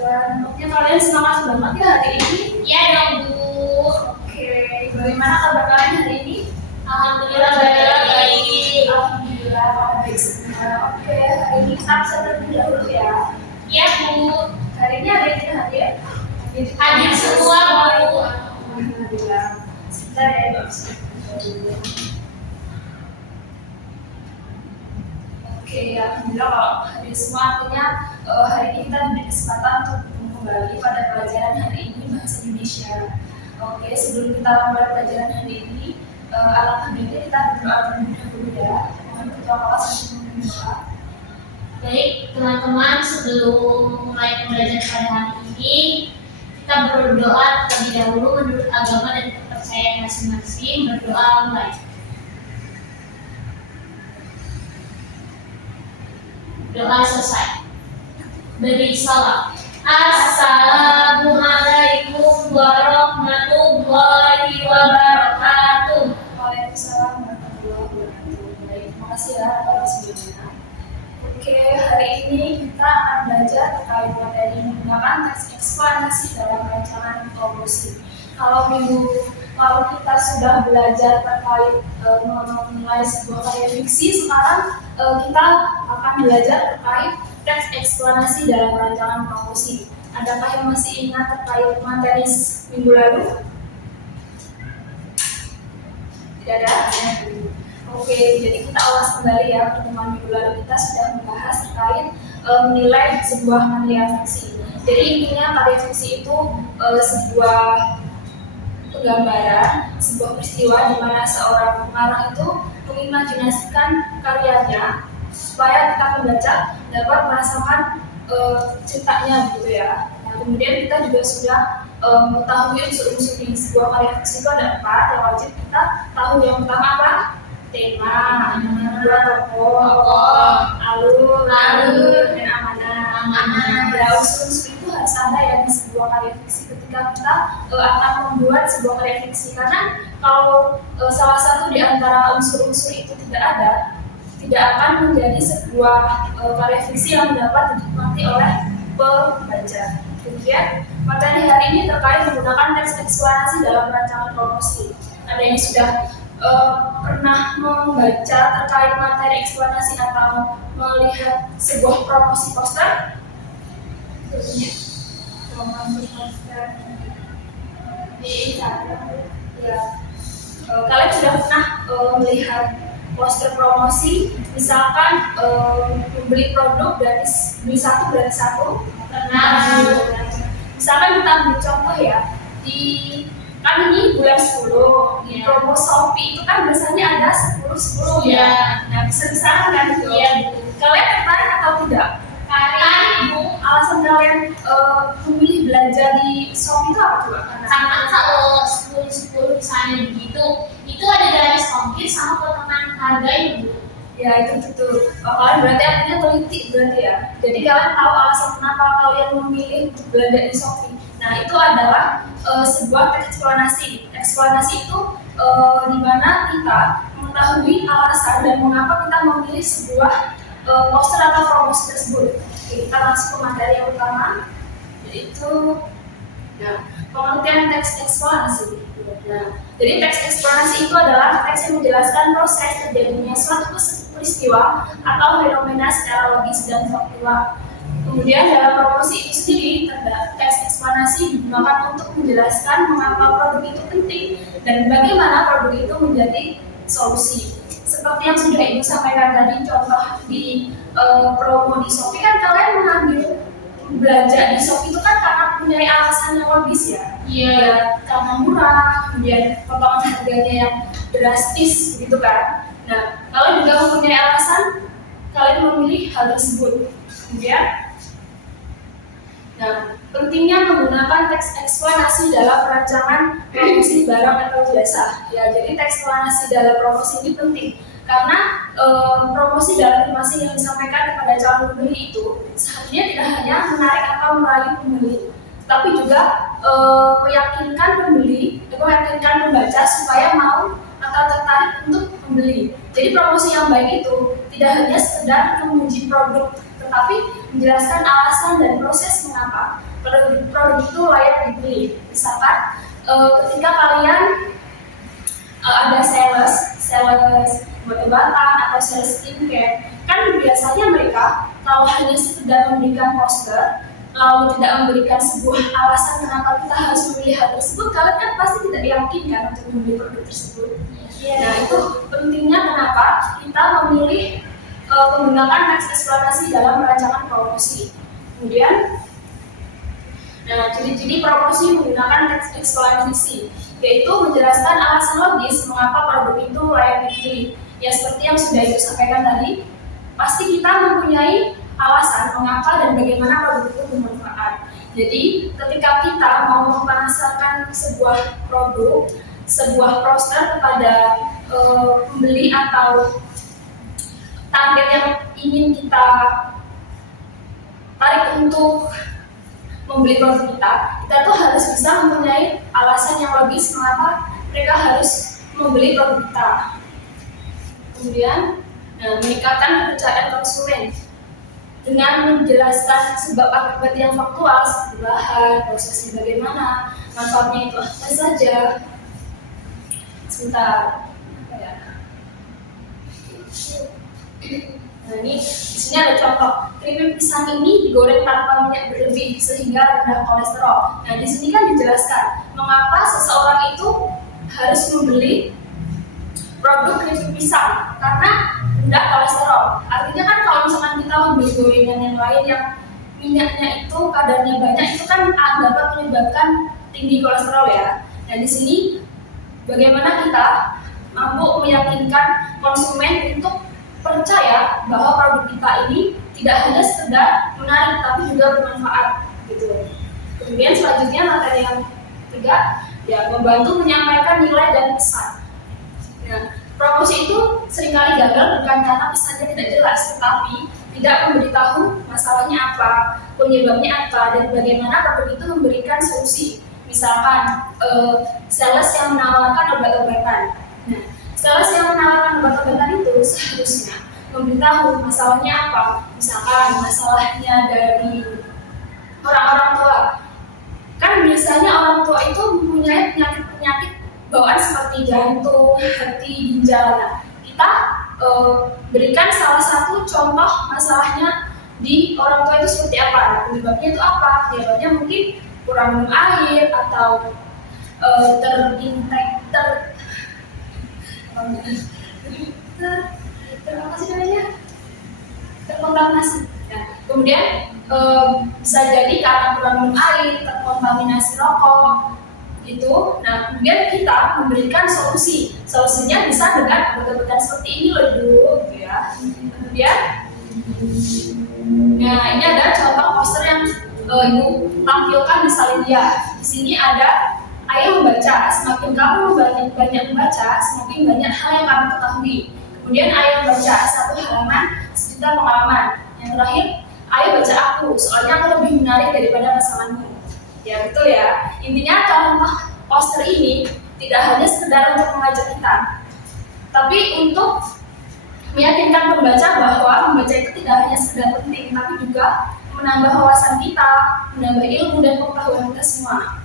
Dan oke, kalian semangat banget ya hari ini? Iya dong, Bu. Oke, bagaimana kabar kalian hari ini? Alhamdulillah baik. Alhamdulillah baik semua. Oke, hari ini kita bisa terlebih dahulu ya. Iya, Bu. Hari ini ada yang tidak hadir? Hadir semua, Bu. Alhamdulillah. Sebentar ya, Mbak. Oke, alhamdulillah kalau hadir semua artinya hari ini kita diberi kesempatan untuk kembali pada pelajaran hari ini bahasa Indonesia. Oke, sebelum kita mulai pelajaran hari ini, alangkah baiknya kita berdoa terlebih dahulu ya. Mohon ketua kelas untuk berdoa. Baik, teman-teman, sebelum mulai pembelajaran pada hari ini, kita berdoa terlebih dahulu menurut agama dan kepercayaan masing-masing. Berdoa mulai. Doa selesai. Beri salam. Assalamualaikum warahmatullahi wabarakatuh. Waalaikumsalam warahmatullahi wabarakatuh. Baik, terima kasih ya atas sebelumnya. Oke, hari ini kita akan belajar terkait materi menggunakan teks eksplanasi dalam rancangan konklusi. Kalau minggu lalu kita sudah belajar terkait menilai sebuah karya fiksi, sekarang kita akan belajar terkait teks eksplanasi dalam rancangan konklusi. Adakah yang masih ingat terkait materi minggu lalu? Tidak ada? Oke, jadi kita ulas kembali ya. Pertemuan minggu lalu kita sudah membahas terkait menilai sebuah karya fiksi. Jadi intinya karya fiksi itu sebuah penggambaran, sebuah peristiwa di mana seorang pengarang itu mengimajinasikan karyanya supaya kita pembaca dapat merasakan ceritanya gitu ya. Nah, kemudian kita juga sudah mengetahui unsur-unsur di sebuah karya fiksi itu ada 4 yang wajib kita tahu. Yang pertama apa? Tema, kedua tokoh, alur, dan amanah. Ya, unsur-unsur itu harus ada ya di sebuah karya fiksi ketika kita akan membuat sebuah karya fiksi, karena kalau salah satu di antara unsur-unsur itu tidak ada, tidak akan menjadi sebuah karya fiksi yang dapat dinikmati oleh pembaca. Kemudian materi hari ini terkait menggunakan teks eksplanasi dalam rancangan promosi. Ada yang sudah pernah membaca terkait materi eksplanasi atau melihat sebuah promosi poster? Promosi poster di Instagram ya. Kalian sudah pernah melihat poster promosi, misalkan membeli produk dari beli satu gratis satu? Pernah. Misalkan kita ambil contoh ya, kan ini bulan 10 di promo Shopee itu kan biasanya ada 10-10 ya. Nah, bisa-bisa kan gitu. Iya. Kalian tertarik atau tidak? Tertarik, Bu. Alasan kalian memilih belanja di Shopee itu apa coba? Karena kalau 10-10 misalnya begitu, itu ada gratis ongkir sama potongan harganya, Bu. Ya, itu betul. Kalian berarti artinya teliti berarti ya. Jadi kalian tahu alasan kenapa kalian memilih untuk belanja di Shopee. Nah, itu adalah sebuah teks eksplanasi. Eksplanasi itu di mana kita mengetahui alasan dan mengapa kita memilih sebuah poster atau promosi tersebut. Oke, kita langsung ke materi yang utama, yaitu pengertian teks eksplanasi. Nah, jadi teks eksplanasi itu adalah teks yang menjelaskan proses terjadinya suatu peristiwa atau fenomena secara logis dan faktual. Kemudian dalam promosi itu sendiri, teks eksplanasi digunakan untuk menjelaskan mengapa produk itu penting dan bagaimana produk itu menjadi solusi. Seperti yang sudah Ibu sampaikan tadi, contoh di promo di Shopee kan kalian mengambil belanja di Shopee itu kan karena punya alasan yang logis ya. Iya. Karena murah, kemudian potongan harganya yang drastis gitu kan. Nah, kalian juga mempunyai alasan kalian memilih hal tersebut. Kemudian pentingnya menggunakan teks eksplanasi dalam perancangan promosi barang atau jasa. Ya, jadi teks eksplanasi dalam promosi ini penting karena promosi dalam informasi yang disampaikan kepada calon pembeli itu seharusnya tidak hanya menarik atau merayu pembeli, tapi juga meyakinkan pembeli, meyakinkan pembaca supaya mau atau tertarik untuk membeli. Jadi promosi yang baik itu tidak hanya sekedar memuji produk, tetapi menjelaskan alasan dan proses mengapa produk itu layak dibeli. Misalkan ketika kalian ada sales obat-obatan atau sales skincare, kan biasanya mereka kalau hanya sekedar memberikan poster lalu tidak memberikan sebuah alasan kenapa kita harus memilih hal tersebut, kalian kan pasti tidak yakin kan untuk membeli produk tersebut. Nah, itu pentingnya kenapa kita memilih menggunakan teks eksplorasi dalam merancangan promosi. Kemudian, nah, ciri-ciri promosi menggunakan teks eksplorasi yaitu menjelaskan alasan logis mengapa produk itu layak dibeli. Ya seperti yang sudah Ibu sampaikan tadi, pasti kita mempunyai alasan mengapa dan bagaimana produk itu bermanfaat. Jadi ketika kita mau memasarkan sebuah produk, sebuah poster kepada pembeli atau target yang ingin kita tarik untuk membeli produk kita tuh harus bisa mempunyai alasan yang logis mengapa mereka harus membeli produk kita. Kemudian, meningkatkan kepercayaan konsumen dengan menjelaskan sebab akibat yang faktual seperti bahan, prosesnya bagaimana, manfaatnya itu apa saja. Sebentar, apa ya? Nah, ini di sini ada contoh. Keripik pisang ini digoreng tanpa minyak berlebih sehingga rendah kolesterol. Nah, di sini kan dijelaskan mengapa seseorang itu harus membeli produk keripik pisang karena rendah kolesterol. Artinya kan kalau misalkan kita membeli gorengan yang lain yang minyaknya itu kadarnya banyak, itu kan dapat menyebabkan tinggi kolesterol ya. Nah, di sini bagaimana kita mampu meyakinkan konsumen untuk percaya bahwa produk kita ini tidak hanya sekedar menarik tapi juga bermanfaat gitu. Kemudian selanjutnya materi yang ketiga ya membantu menyampaikan nilai dan pesan. Nah, promosi itu seringkali gagal bukan karena pesannya tidak jelas, tetapi tidak memberitahu masalahnya apa, penyebabnya apa, dan bagaimana produk itu memberikan solusi. Misalkan sales yang menawarkan obat-obatan. Nah, sales yang menawarkan obat-obatan itu seharusnya memberitahu masalahnya apa. Misalkan masalahnya dari orang-orang tua. Kan biasanya orang tua itu mempunyai penyakit-penyakit bawaan seperti jantung, hati, ginjal. Nah, kita berikan salah satu contoh masalahnya di orang tua itu seperti apa. Nah, penyebabnya itu apa? Penyebabnya mungkin kurang minum air atau terkontaminasi. Nah, kemudian bisa jadi karena kurang minum air, terkontaminasi rokok gitu. Nah, kemudian kita memberikan solusi. Solusinya bisa dengan obat-obatan seperti ini loh Ibu, gitu ya. Kemudian, nah ini ada contoh poster yang Ibu tampilkan di Salindia. Di sini ada ayo membaca. Semakin kamu banyak membaca, semakin banyak hal yang kamu ketahui. Kemudian ayo membaca satu halaman, sejuta pengalaman. Yang terakhir, ayo baca aku, soalnya aku lebih menarik daripada pasanganmu. Ya betul ya. Intinya contoh poster ini tidak hanya sekedar untuk mengajak kita, tapi untuk meyakinkan pembaca bahwa membaca itu tidak hanya sekedar penting, tapi juga menambah wawasan kita, menambah ilmu dan pengetahuan kita semua.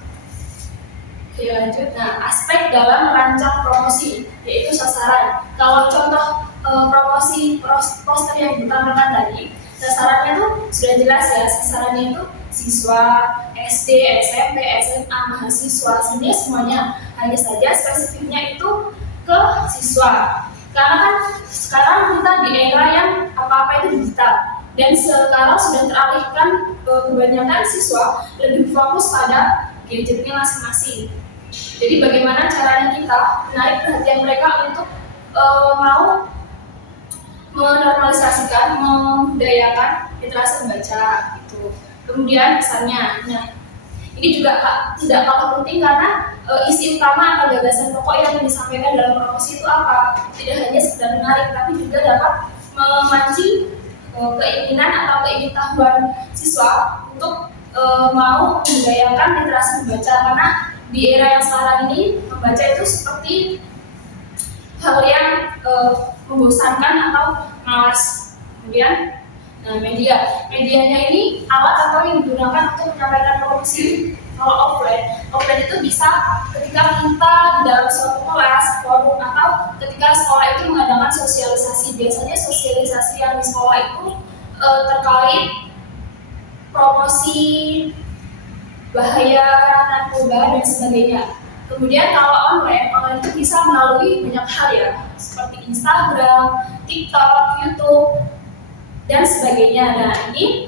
Oke lanjut. Nah, aspek dalam merancang promosi yaitu sasaran. Kalau contoh promosi poster yang ditampilkan tadi, sasarannya tuh sudah jelas ya. Sasarannya itu siswa SD, SMP, SMA, mahasiswa, semuanya. Hanya saja spesifiknya itu ke siswa. Karena kan sekarang kita di era yang apa-apa itu digital, dan sekarang sudah teralihkan kebanyakan siswa lebih fokus pada gadgetnya masing-masing. Jadi bagaimana caranya kita menarik perhatian mereka untuk mau menormalisasikan, membudayakan literasi membaca gitu. Kemudian pesannya, nah ini juga tidak kalah penting karena isi utama atau gagasan pokok yang disampaikan dalam promosi itu apa? Tidak hanya sekedar menarik, tapi juga dapat memancing keinginan atau keingintahuan siswa untuk mau membudayakan literasi membaca, karena di era yang sekarang ini membaca itu seperti hal yang membosankan atau malas. Kemudian, nah medianya ini alat atau yang digunakan untuk menyampaikan promosi. Kalau offline itu bisa ketika kita di dalam suatu kelas, forum, atau ketika sekolah itu mengadakan sosialisasi. Biasanya sosialisasi yang di sekolah itu terkait promosi bahaya narkoba dan sebagainya. Kemudian kalau online itu bisa melalui banyak hal ya, seperti Instagram, TikTok, YouTube, dan sebagainya. Nah, ini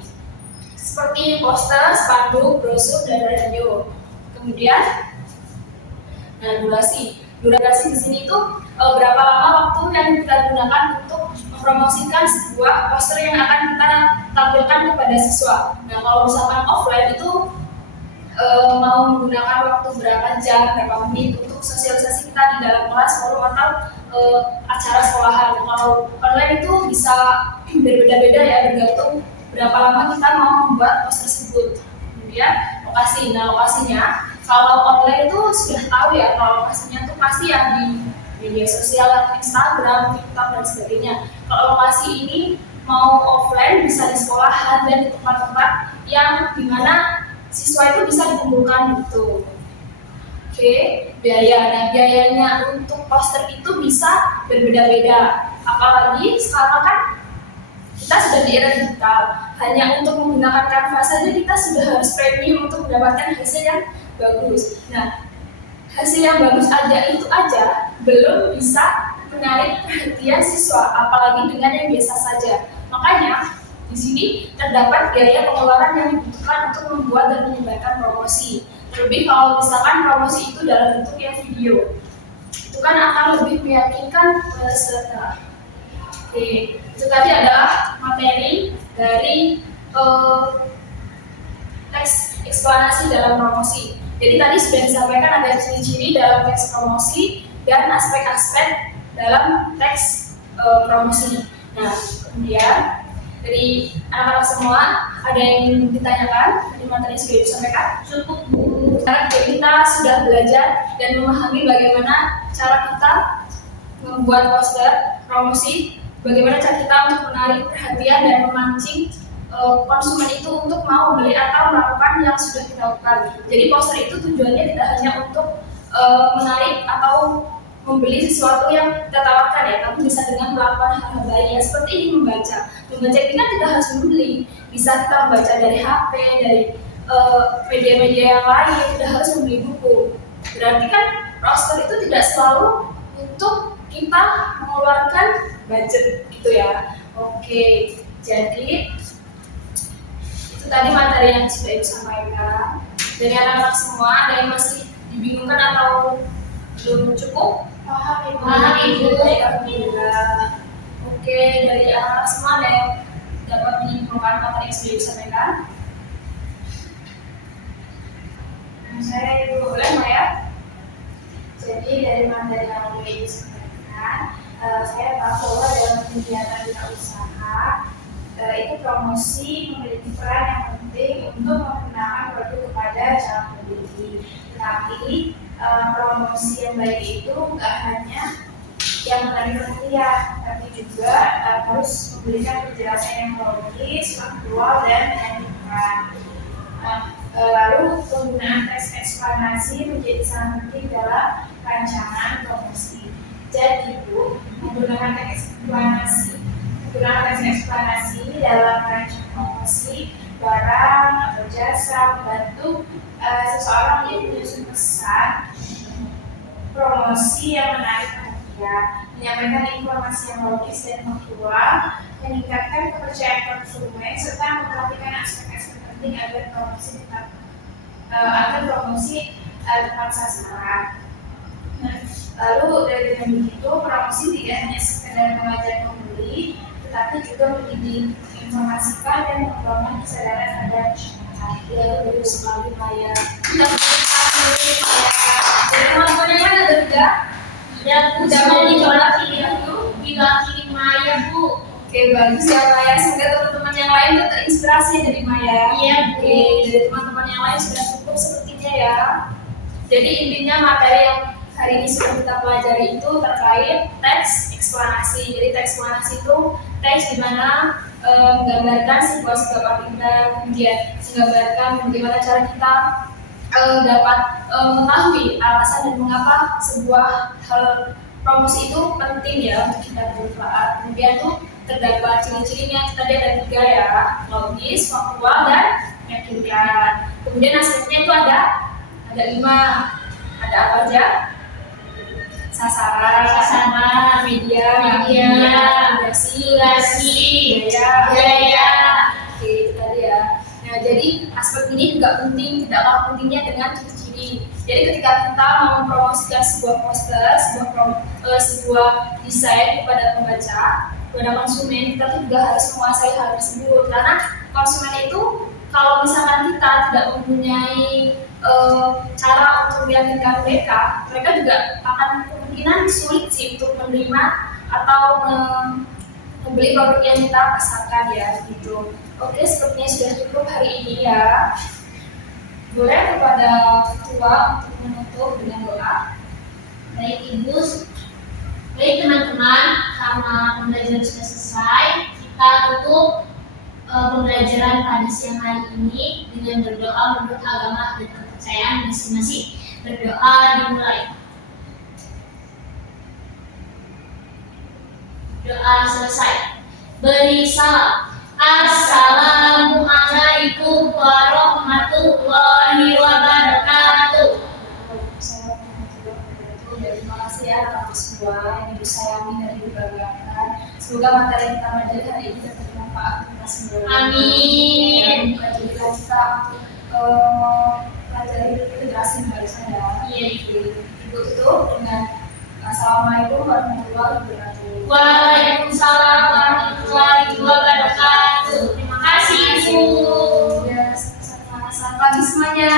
seperti poster, spanduk, brosur, dan radio. Kemudian, nah durasi di sini tuh berapa lama waktu yang kita gunakan untuk mempromosikan sebuah poster yang akan kita tampilkan kepada siswa. Nah, kalau misalkan offline itu mau menggunakan waktu berapa jam, berapa menit untuk sosialisasi kita di dalam kelas, forum, atau acara sekolahan. Kalau online itu bisa berbeda-beda ya, bergantung berapa lama kita mau membuat poster tersebut. Kemudian lokasi. Nah, lokasinya kalau online itu sudah tahu ya, kalau lokasinya itu pasti yang di media sosial, Instagram, TikTok, dan sebagainya. Kalau lokasi ini mau offline bisa di sekolahan dan di tempat-tempat yang dimana siswa itu bisa dikumpulkan gitu. Oke, biaya. Nah, biayanya untuk poster itu bisa berbeda-beda. Apalagi sekarang kan kita sudah di era digital. Hanya untuk menggunakan Canva saja kita sudah harus premium untuk mendapatkan hasil yang bagus. Nah, hasil yang bagus aja belum bisa menarik perhatian siswa, apalagi dengan yang biasa saja. Makanya di sini terdapat biaya pengeluaran yang dibutuhkan untuk membuat dan menyebarkan promosi. Terlebih kalau misalkan promosi itu dalam bentuk yang video, itu kan akan lebih meyakinkan peserta. Oke, itu tadi adalah materi dari teks eksplanasi dalam promosi. Jadi tadi sudah disampaikan ada ciri-ciri dalam teks promosi dan aspek-aspek dalam teks promosi. Nah, kemudian dari anak-anak semua ada yang ditanyakan dari materi yang sudah disampaikan? Cukup. Karena kita sudah belajar dan memahami bagaimana cara kita membuat poster promosi, bagaimana cara kita untuk menarik perhatian dan memancing konsumen itu untuk mau beli atau melakukan yang sudah kita lakukan. Jadi poster itu tujuannya tidak hanya untuk menarik atau membeli sesuatu yang kita tawarkan ya, tapi bisa dengan melakukan hal-hal lainnya seperti ini membaca. Membaca ini kan tidak harus membeli, bisa kita membaca dari HP, dari media-media yang lain, tidak harus membeli buku. Berarti kan poster itu tidak selalu untuk kita mengeluarkan budget gitu ya. Oke, jadi itu tadi materi yang sudah Ibu sampaikan. Dari anak-anak semua ada yang masih dibingungkan atau belum cukup? Paham Baik, Ibu. alhamdulillah. Oke, dari anak-anak semua ada yang dapat menyimpulkan materi yang sudah disampaikan? Saya Ibu boleh ya. Jadi dari materi yang sudah disampaikan, saya tahu bahwa dalam kegiatan wirausaha itu promosi memiliki peran yang penting untuk memperkenalkan produk kepada calon pembeli. Tetapi promosi yang baik itu nggak hanya yang menarik perhatian, tapi juga harus memberikan penjelasan yang logis, faktual, dan meyakinkan. Lalu penggunaan teks eksplanasi menjadi sangat penting dalam rancangan promosi. Jadi Bu, menggunakan teks eksplanasi dalam rancangan promosi barang atau jasa membantu seseorang untuk menyusun pesan promosi yang menarik perhatian, menyampaikan informasi yang logis dan faktual, meningkatkan kepercayaan konsumen, serta memperhatikan aspek-aspek penting agar promosi tepat sasaran. Nah, lalu dengan begitu promosi tidak hanya sekedar mengajak pembeli, tetapi juga menginformasikan dan membangun kesadaran pada masyarakat. Ya, betul sekali Pak ya. Teman-teman yang ada juga? Ya, Bu, Jangan diwakili Maya, Bu. Oke, bagus ya Maya. Semoga teman-teman yang lain tuh terinspirasi dari Maya. Iya, Bu. Oke, dari teman-teman yang lain sudah cukup sepertinya ya. Jadi intinya materi yang hari ini sudah kita pelajari itu terkait teks eksplanasi. Jadi teks eksplanasi itu teks di mana menggambarkan sebuah agenda, kemudian menggambarkan bagaimana cara kita dapat mengetahui alasan dan mengapa sebuah hal promosi itu penting ya untuk kita bermanfaat. Kemudian tuh terdapat ciri-cirinya, kita lihat ada 3 ya, logis, faktual, dan meyakinkan. Kemudian aspeknya itu ada 5, ada apa aja? Sasaran, media, durasi, gaya. Oke, itu tadi ya. Nah, jadi aspek ini juga penting, tidak kalah pentingnya dengan ciri-ciri. Jadi ketika kita mau mempromosikan sebuah poster, sebuah desain kepada pembaca, kepada konsumen, kita tuh juga harus menguasai hal tersebut. Karena konsumen itu kalau misalkan kita tidak mempunyai cara untuk meyakinkan mereka juga akan kemungkinan sulit sih untuk menerima atau membeli produk yang kita pasarkan ya gitu. Oke, sepertinya sudah cukup hari ini ya. Boleh kepada ketua untuk menutup dengan doa. Baik Ibu, baik teman-teman, karena pembelajaran sudah selesai, kita tutup pembelajaran pada siang hari ini dengan berdoa menurut agama dan kepercayaan masing-masing. Berdoa dimulai. Doa selesai. Beri salam. Assalamualaikum warahmatullahi wabarakatuh. Terima kasih ya atas semua yang disayangi dan dibanggakan. Semoga materi yang kita pelajari hari ini dapat bermanfaat untuk kita semua. Amin. Jadi kita pelajari integrasi bahasa ya. Iya. Ibu tutup dengan Assalamualaikum warahmatullahi wabarakatuh. Waalaikumsalam warahmatullahi wabarakatuh. Terima kasih Ibu. Ya, selamat pagi semuanya.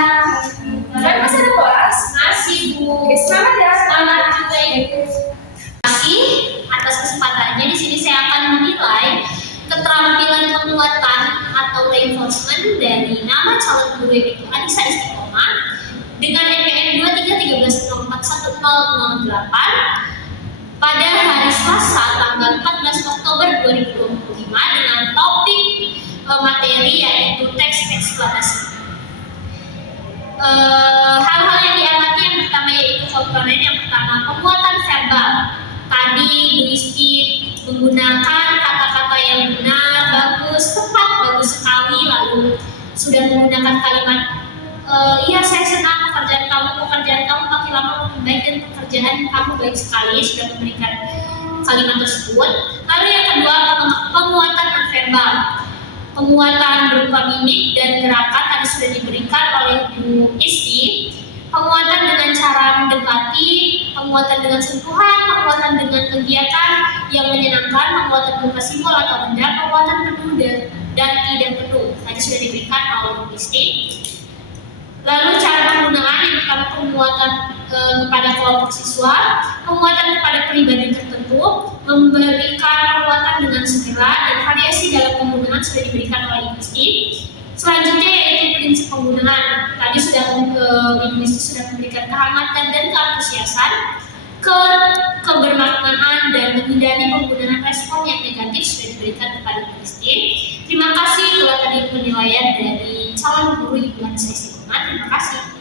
Dan masih ada kelas? Masih Bu. Oke, semangat ya. Semangat juga Ibu. Terima kasih atas kesempatannya. Di sini saya akan menilai keterampilan penguatan atau reinforcement dari nama calon guru yaitu Anissa Istiqomah dengan NPM 2313041008 pada hari Selasa tanggal 14 Oktober 2025 dengan topik materi yaitu teks eksplanasi. Hal-hal yang diamati yang pertama yaitu komponen yang pertama penguatan verbal. Tadi Bu Isti menggunakan kata-kata yang benar, bagus, tepat, bagus sekali, lalu sudah menggunakan kalimat iya saya senang pekerjaan kamu makin lama makin baik dan pekerjaan kamu baik sekali, sudah memberikan kalimat tersebut. Lalu yang kedua penguatan nonverbal. Penguatan berupa mimik dan gerakan tadi sudah diberikan oleh Bu Isti. Penguatan dengan cara mendekati, penguatan dengan sentuhan, penguatan dengan kegiatan yang menyenangkan, penguatan berupa simbol atau benda, penguatan penuh dan tidak penuh. Tadi sudah diberikan oleh Bu Isti. Lalu cara penggunaan yang pertama penguatan kepada kelompok siswa, penguatan kepada pribadi tertentu, memberikan penguatan dengan segera dan variasi dalam penggunaan sudah diberikan oleh Ibu Isti. Selanjutnya yaitu prinsip penggunaan. Tadi sudah Ibu Isti sudah memberikan kehangatan dan keantusiasan, kebermaknaan dan menghindari penggunaan respon yang negatif sudah diberikan kepada Ibu Isti. Terima kasih telah tadi penilaian dari calon guru Ibu Anissa Istiqomah. Terima kasih.